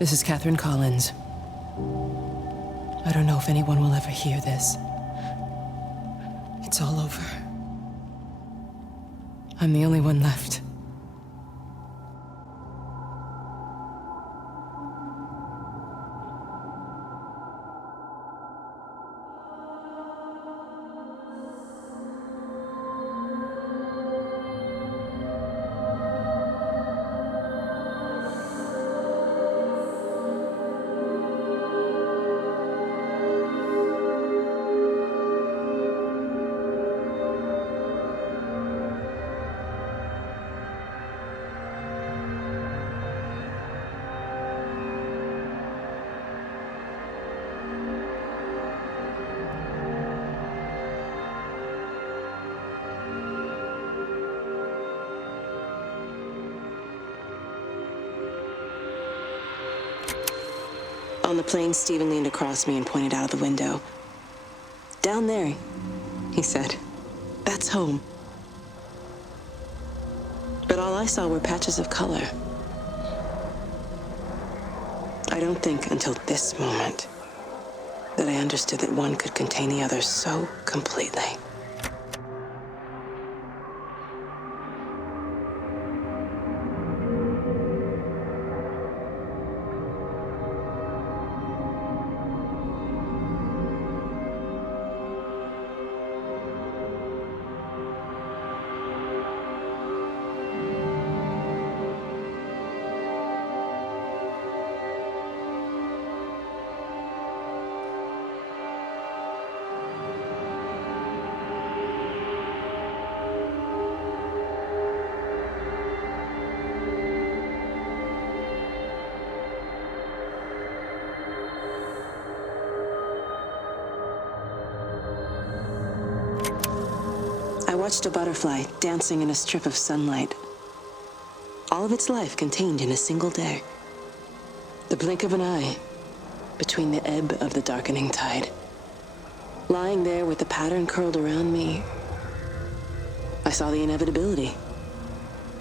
This is Catherine Collins. I don't know if anyone will ever hear this. It's all over. I'm the only one left. On the plane, Stephen leaned across me and pointed out of the window. "Down there," he said. "That's home." But all I saw were patches of color. I don't think until this moment that I understood that one could contain the other so completely. I watched a butterfly dancing in a strip of sunlight. All of its life contained in a single day. The blink of an eye between the ebb of the darkening tide. Lying there with the pattern curled around me, I saw the inevitability,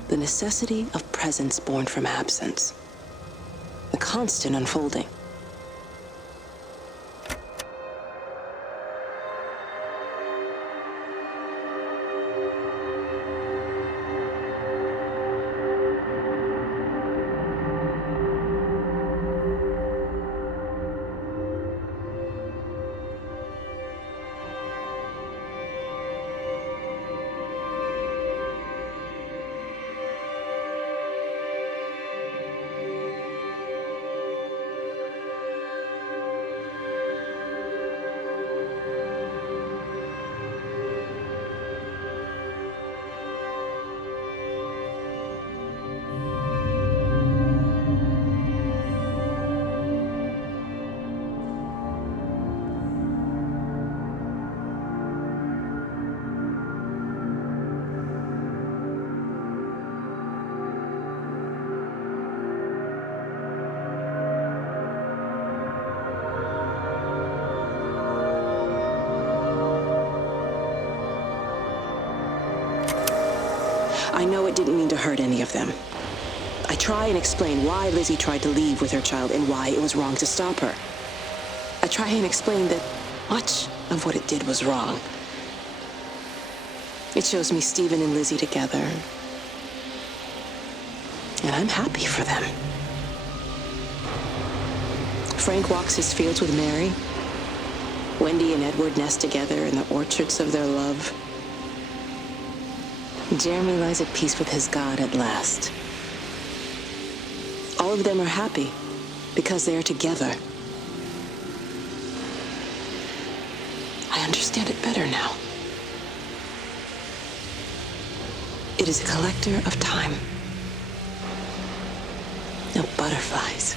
the necessity of presence born from absence, the constant unfolding. I know it didn't mean to hurt any of them. I try and explain why Lizzie tried to leave with her child and why it was wrong to stop her. I try and explain that much of what it did was wrong. It shows me Stephen and Lizzie together, and I'm happy for them. Frank walks his fields with Mary. Wendy and Edward nest together in the orchards of their love. Jeremy lies at peace with his God at last. All of them are happy because they are together. I understand it better now. It is a collector of time, of butterflies.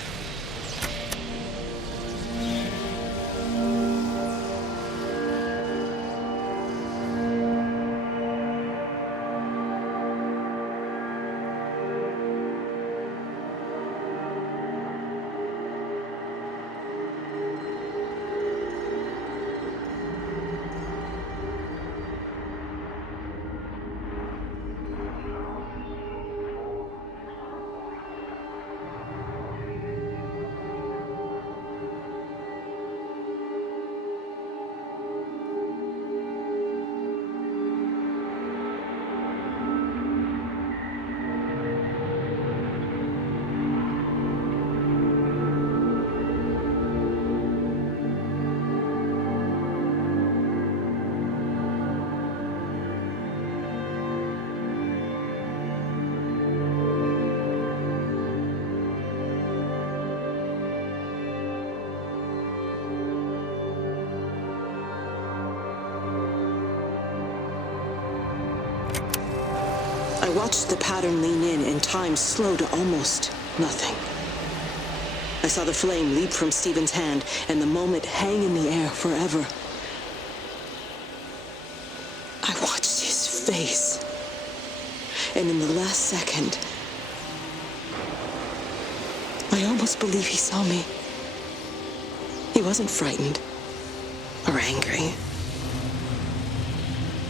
watched the pattern lean in and time slow to almost nothing. I saw the flame leap from Stephen's hand and the moment hang in the air forever. I watched his face, and in the last second, I almost believe he saw me. He wasn't frightened or angry.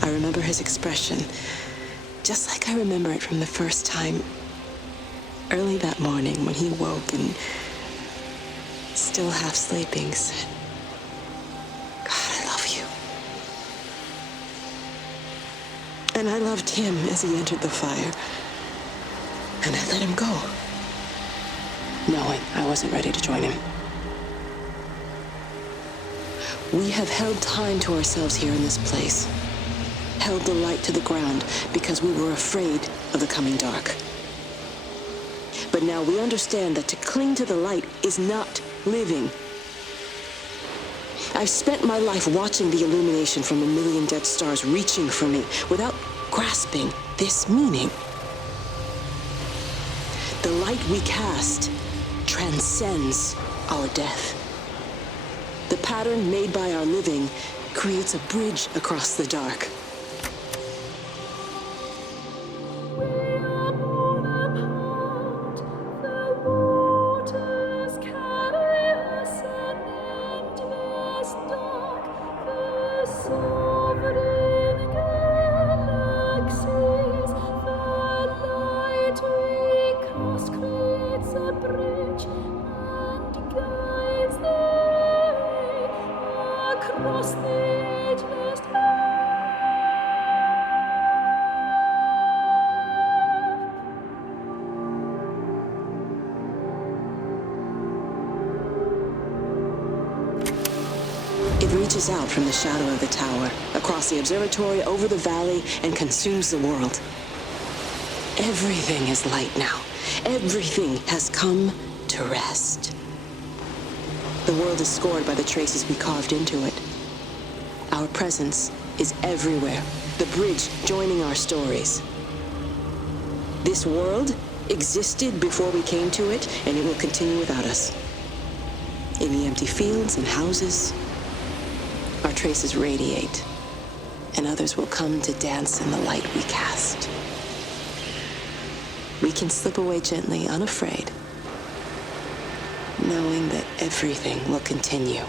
I remember his expression, just like I remember it from the first time, early that morning when he woke and, still half sleeping, said, "God, I love you." And I loved him as he entered the fire, and I let him go, knowing I wasn't ready to join him. We have held time to ourselves here in this place, held the light to the ground because we were afraid of the coming dark. But now we understand that to cling to the light is not living. I've spent my life watching the illumination from a million dead stars reaching for me without grasping this meaning. The light we cast transcends our death. The pattern made by our living creates a bridge across the dark. It reaches out from the shadow of the tower, across the observatory, over the valley, and consumes the world. Everything is light now. Everything has come to rest. The world is scored by the traces we carved into it. Our presence is everywhere, the bridge joining our stories. This world existed before we came to it, and it will continue without us. In the empty fields and houses, our traces radiate, and others will come to dance in the light we cast. We can slip away gently, unafraid, knowing that everything will continue.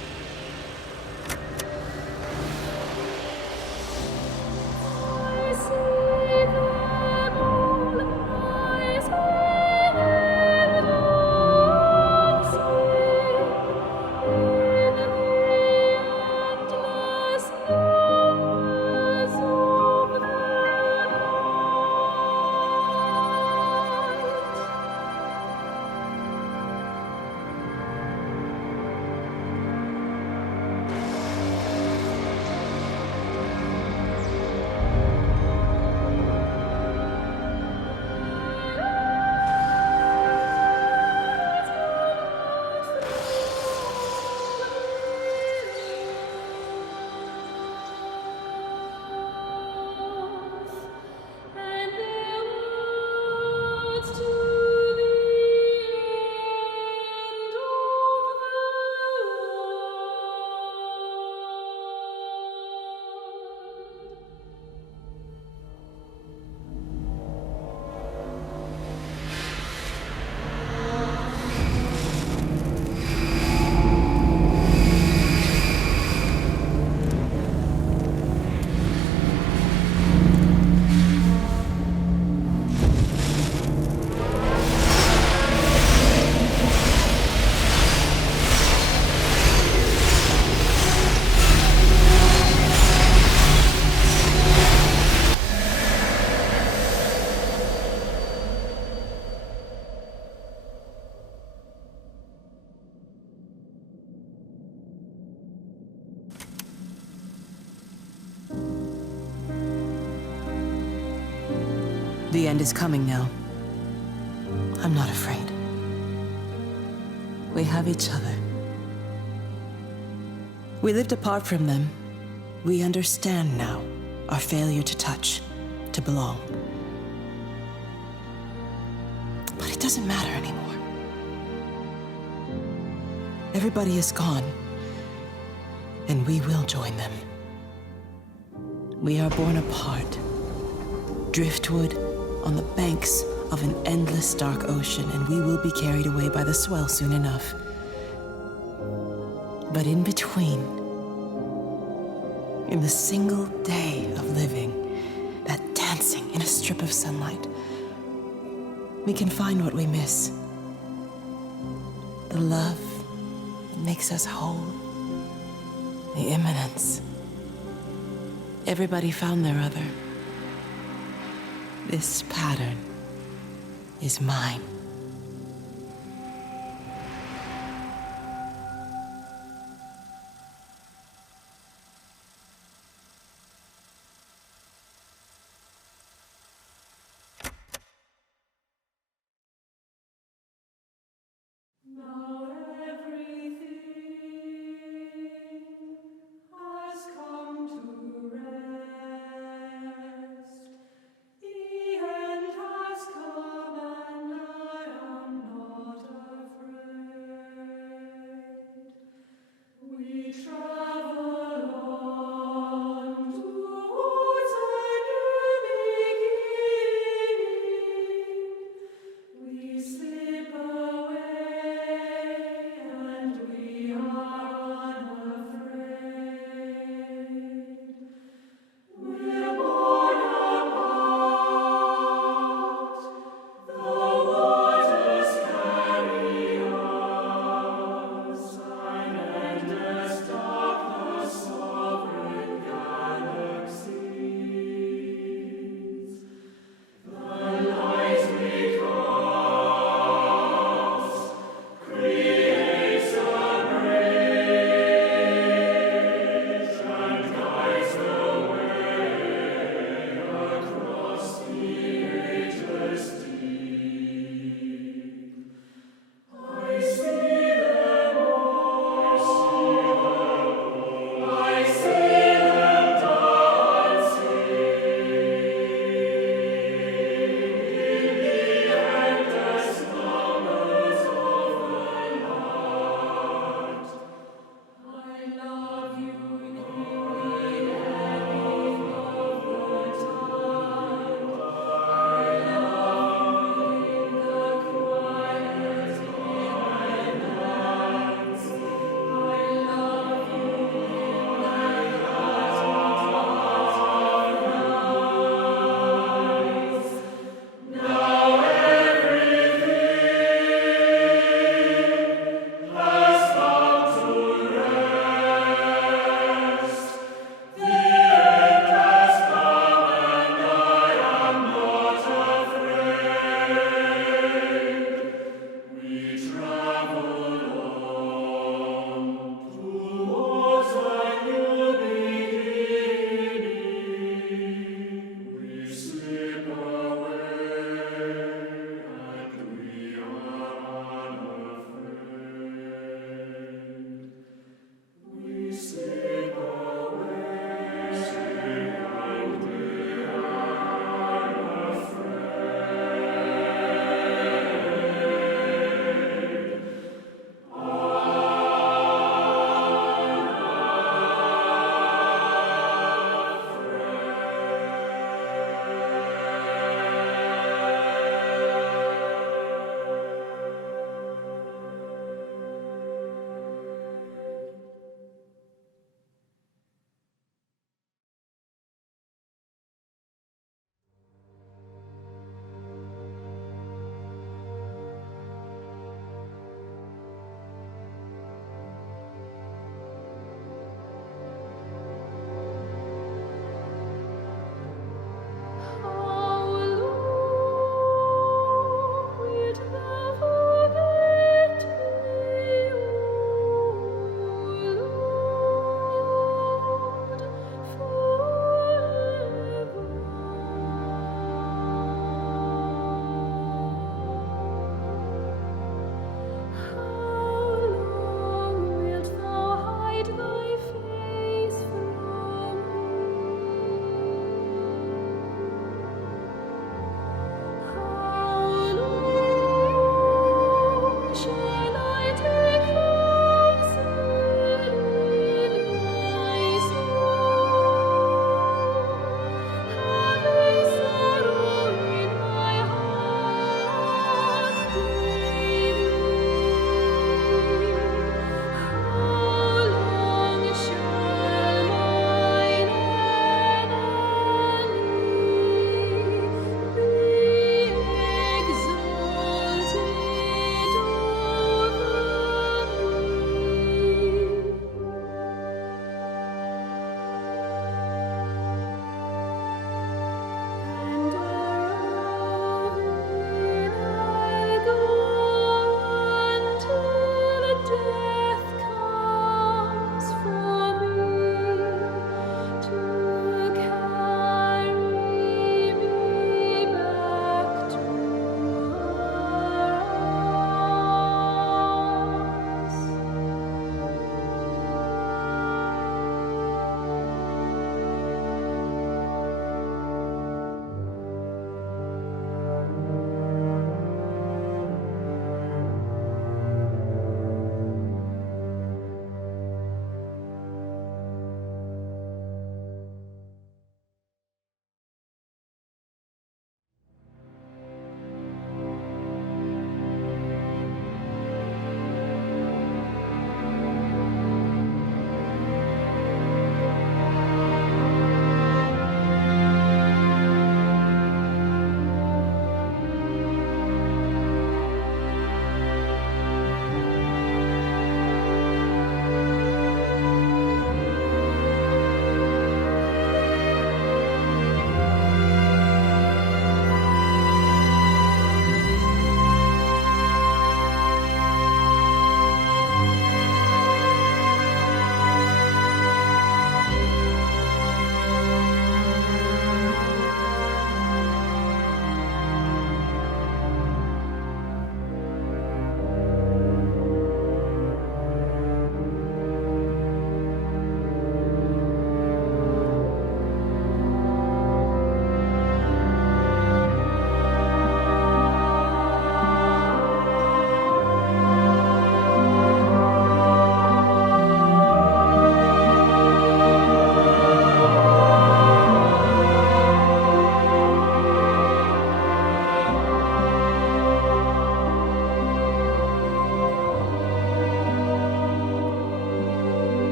The end is coming now. I'm not afraid. We have each other. We lived apart from them. We understand now our failure to touch, to belong. doesn't matter anymore. Everybody is gone, and we will join them. We are born apart, driftwood on the banks of an endless dark ocean, and we will be carried away by the swell soon enough. But in between, in the single day of living, that dancing in a strip of sunlight, we can find what we miss. The love that makes us whole. The imminence. Everybody found their other. This pattern is mine.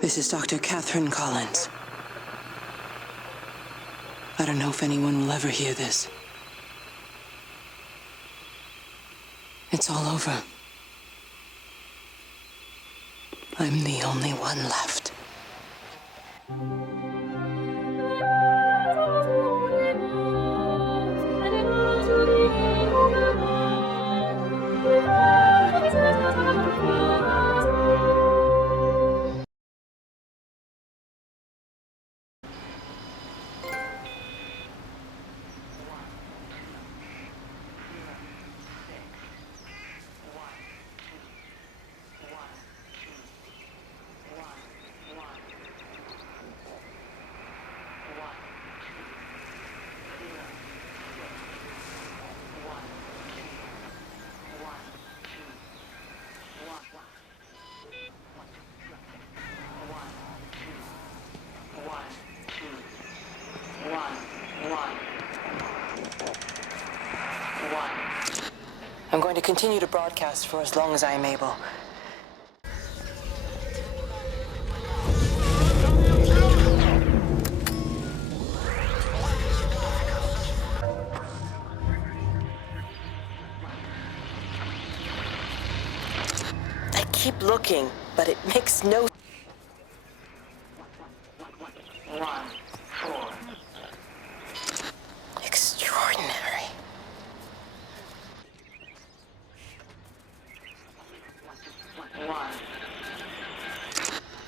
This is Dr. Catherine Collins. I don't know if anyone will ever hear this. It's all over. I'm the only one left. I'm going to continue to broadcast for as long as I am able. I keep looking, but it makes no... Extraordinary.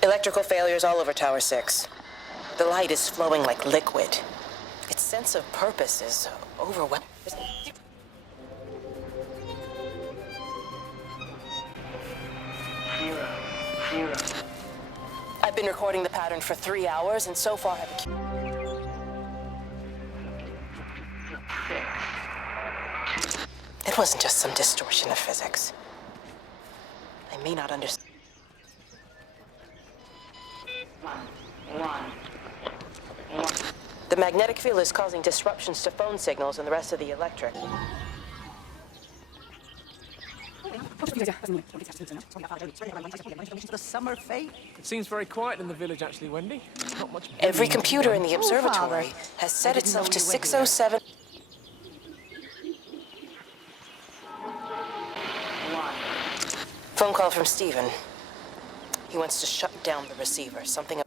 Electrical failures all over Tower 6. The light is flowing like liquid. Its sense of purpose is overwhelming. I've been recording the pattern for 3 hours, and so far have... It wasn't just some distortion of physics. I may not understand. The magnetic field is causing disruptions to phone signals and the rest of the electric. The summer fete? It seems very quiet in the village, actually, Wendy. Not much. Every computer in the observatory has set itself to 607. Phone call from Stephen. He wants to shut down the receiver. Something.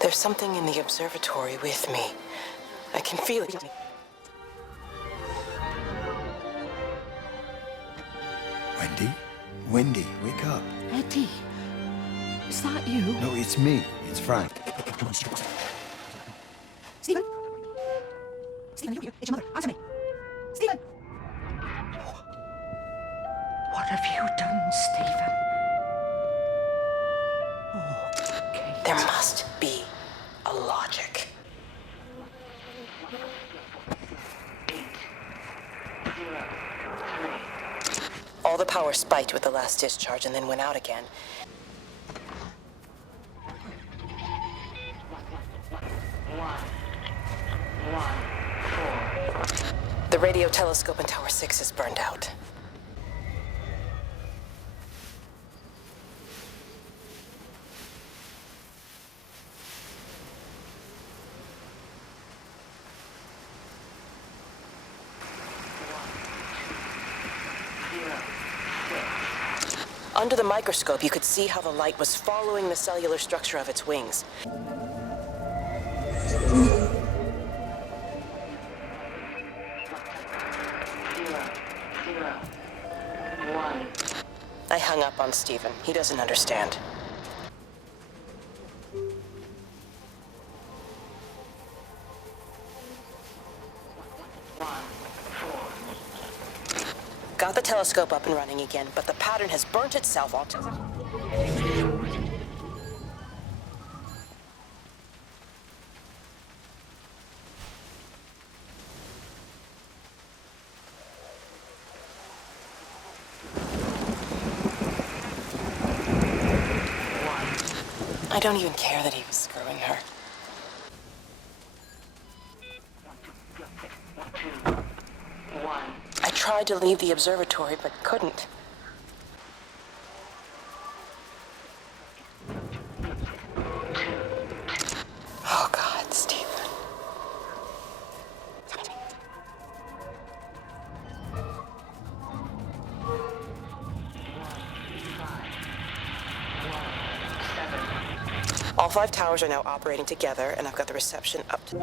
There's something in the observatory with me. I can feel it. Wendy? Wendy, wake up. Eddie, is that you? No, it's me. It's Frank. Stephen? Stephen, you, it's your mother. Answer me. Stephen! What have you done, Stephen? Oh, Kate. There must be a logic. All the power spiked with the last discharge and then went out again. The radio telescope in Tower 6 is burned out. Under the microscope, you could see how the light was following the cellular structure of its wings. I hung up on Stephen. He doesn't understand. Got the telescope up and running again, but the pattern has burnt itself onto... I don't even care that he was screwing her. I tried to leave the observatory, but couldn't. All 5 towers are now operating together, and I've got the reception up to...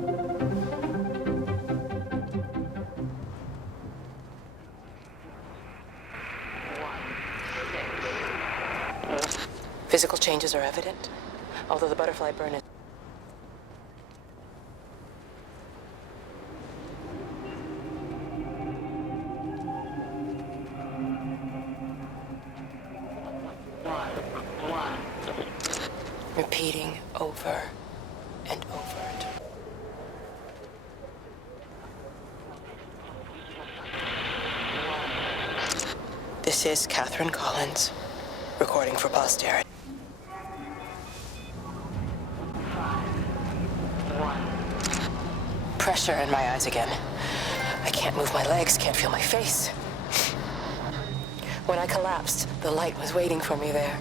Physical changes are evident, although the butterfly burn is... repeating over and over. This is Catherine Collins, recording for posterity. Pressure in my eyes again. I can't move my legs, can't feel my face. When I collapsed, the light was waiting for me there.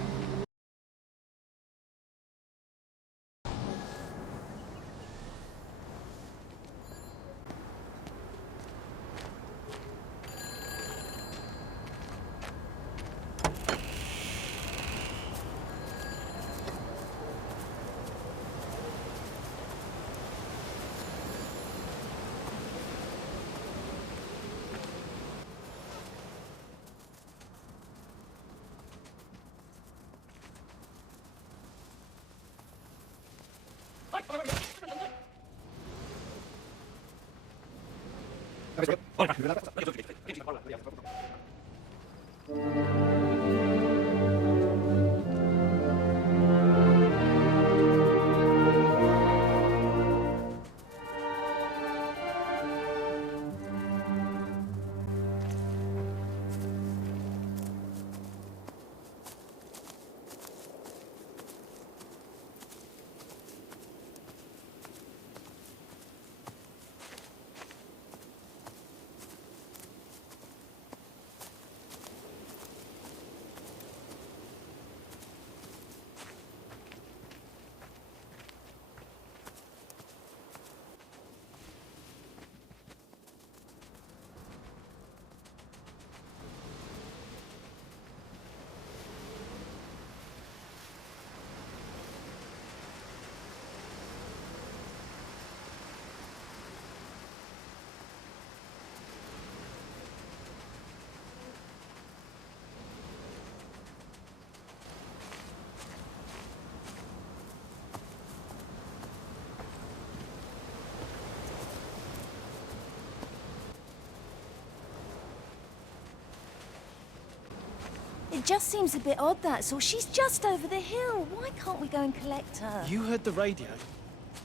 It just seems a bit odd, that's all. She's just over the hill. Why can't we go and collect her? You heard the radio.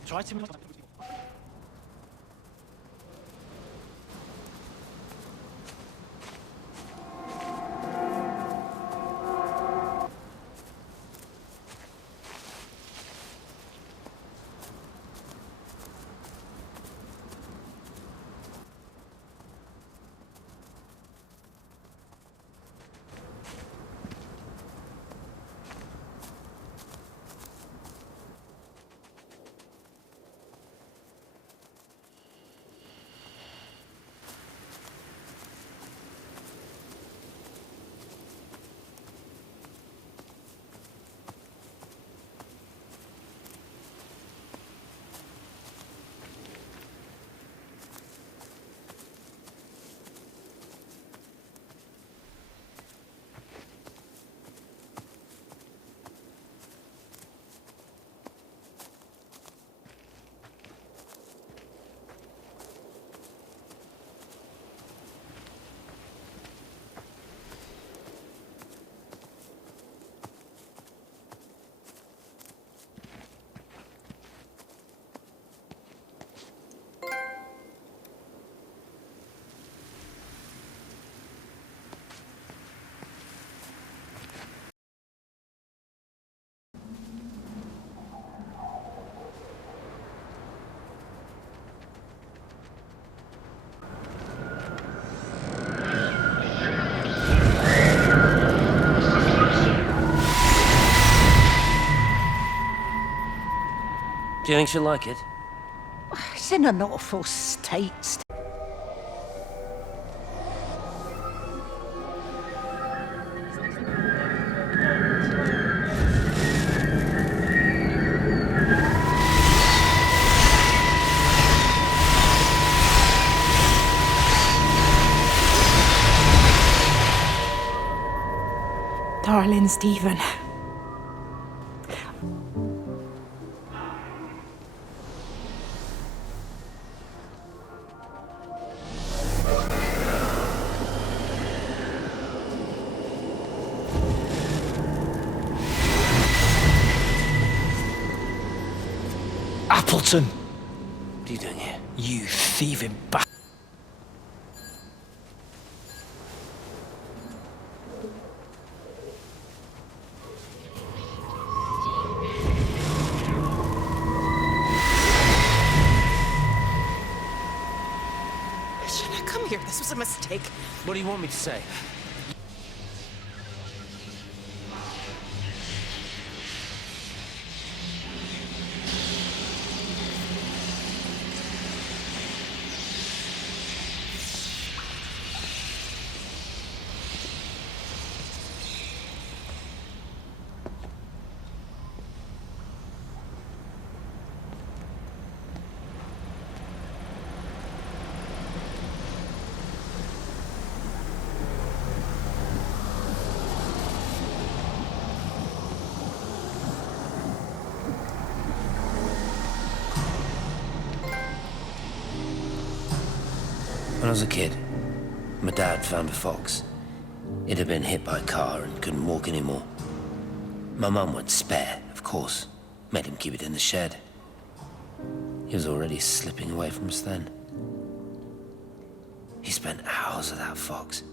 Try to... Do you think she'll like it? It's in an awful state. darling Stephen. Appleton! What are you doing here? You thieving bastard! Shouldn't I come here? This was a mistake. What do you want me to say? When I was a kid, my dad found a fox. It had been hit by a car and couldn't walk anymore. My mum went spare, of course, made him keep it in the shed. He was already slipping away from us then. He spent hours with that fox.